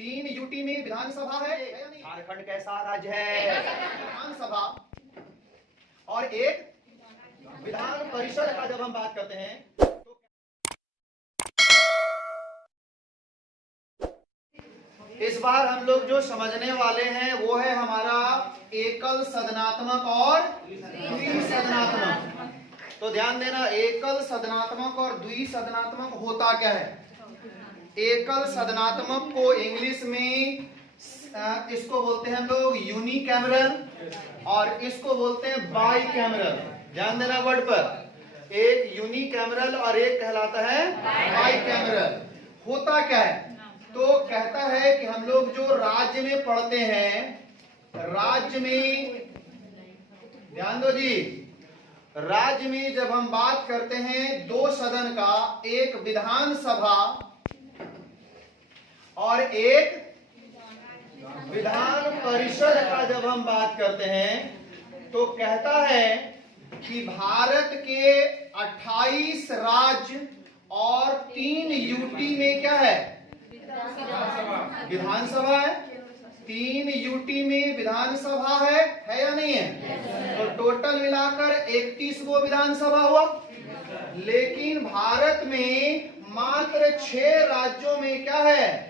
3 UT में विधानसभा है। झारखंड कैसा राज्य है? विधानसभा और एक विधान परिषद का जब हम बात करते हैं इस बार हम लोग जो समझने वाले हैं वो है हमारा एकल सदनात्मक और द्विसदनात्मक। तो ध्यान देना, एकल सदनात्मक और द्विसदनात्मक होता क्या है। एकल सदनात्मक को इंग्लिश में इसको बोलते हैं हम लोग यूनिकैमरल और इसको बोलते हैं बाई कैमरल। ध्यान देना वर्ड पर, एक यूनिकैमरल और एक कहलाता है बाई कैमरल। होता क्या है, तो कहता है कि हम लोग जो राज्य में पढ़ते हैं, राज्य में ध्यान दो जी, राज्य में जब हम बात करते हैं 2 सदन का, एक विधानसभा और एक विधान परिषद का जब हम बात करते हैं तो कहता है कि भारत के 28 राज्य और 3 यूटी में क्या है, विधानसभा है। 3 यूटी में विधानसभा है या नहीं है? तो टोटल मिलाकर 31 गो विधानसभा हुआ। लेकिन भारत में मात्र 6 राज्यों में क्या है,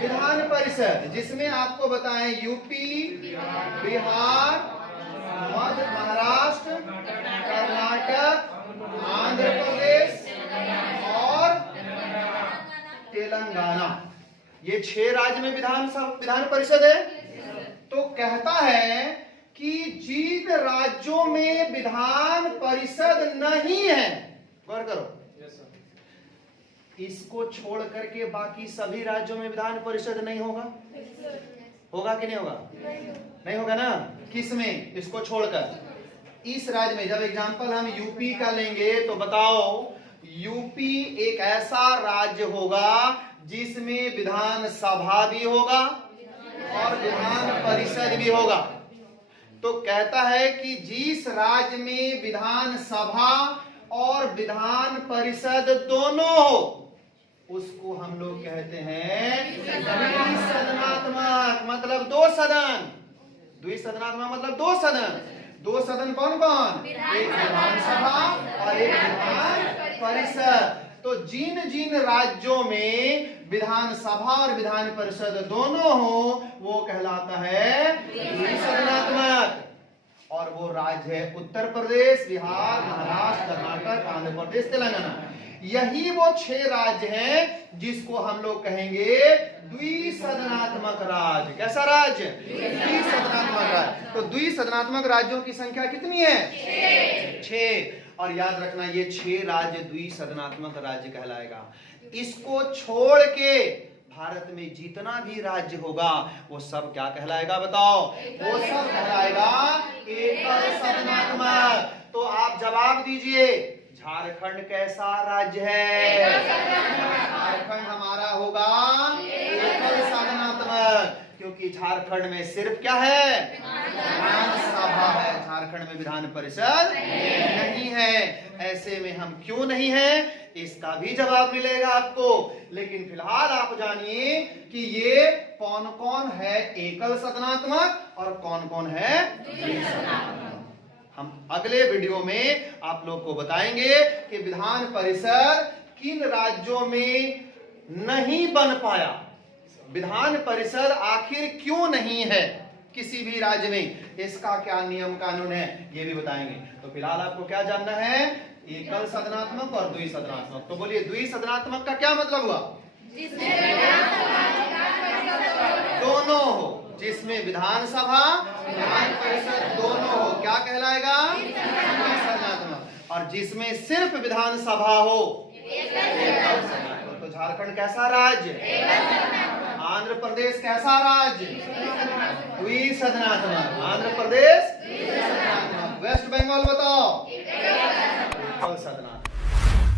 विधान परिषद, जिसमें आपको बताएं यूपी, बिहार, मध्य महाराष्ट्र, कर्नाटक, आंध्र प्रदेश और तेलंगाना, ये 6 राज्य में विधान परिषद है। तो कहता है कि जिन राज्यों में विधान परिषद नहीं है, गौर करो, इसको छोड़ करके बाकी सभी राज्यों में विधान परिषद नहीं होगा। होगा कि नहीं होगा? नहीं होगा ना। किस में? इसको छोड़कर इस राज्य में। जब एग्जांपल हम यूपी का लेंगे तो बताओ, यूपी एक ऐसा राज्य होगा जिसमें विधानसभा भी होगा और विधान परिषद भी होगा। तो कहता है कि जिस राज्य में विधानसभा और विधान परिषद दोनों हो उसको हम लोग कहते हैं द्विसदनात्मक, मतलब 2 सदन। द्विसदनात्मक मतलब 2 सदन। 2 सदन कौन कौन? एक विधानसभा और एक विधान परिषद। तो जिन जिन राज्यों में विधानसभा और विधान परिषद दोनों हो वो कहलाता है द्विसदनात्मक। और वो राज्य है उत्तर प्रदेश, बिहार, महाराष्ट्र, कर्नाटक, आंध्र प्रदेश, तेलंगाना। यही वो 6 राज्य हैं जिसको हम लोग कहेंगे द्विसदनात्मक राज्य। कैसा राज्य? द्विसदनात्मक राज्य। तो द्विसदनात्मक राज्यों की संख्या कितनी है? 6। और याद रखना, ये 6 राज्य द्विसदनात्मक राज्य कहलाएगा। इसको छोड़ के भारत में जितना भी राज्य होगा वो सब क्या कहलाएगा, बताओ? वो सब कहलाएगा एकल सदनात्मक। तो आप जवाब दीजिए, झारखंड कैसा राज्य है? झारखंड हमारा होगा एकल सदनात्मक, क्योंकि झारखंड में सिर्फ क्या है, विधानसभा है। झारखंड में विधान परिषद नहीं है। ऐसे में हम क्यों नहीं है, इसका भी जवाब मिलेगा आपको। लेकिन फिलहाल आप जानिए कि ये कौन कौन है एकल सदनात्मक और कौन कौन है द्विसदनात्मक। हम अगले वीडियो में आप लोग को बताएंगे कि विधान परिषद किन राज्यों में नहीं बन पाया, विधान परिषद आखिर क्यों नहीं है किसी भी राज्य में, इसका क्या नियम कानून है, ये भी बताएंगे। तो फिलहाल आपको क्या जानना है, एकल सदनात्मक और द्विसदनात्मक। तो बोलिए, द्विसदनात्मक का क्या मतलब हुआ? दोनों हो, जिसमें विधानसभा विधान परिषद दोनों हो, क्या कहलाएगा? द्विसदनात्मक। और जिसमें सिर्फ विधानसभा हो, तो झारखंड कैसा राज्य? आंध्र प्रदेश कैसा राज्य? द्विसदनात्मक। आंध्र प्रदेश द्विसदनात्मक। वेस्ट बंगाल बताओ, एकल सदनात्मक।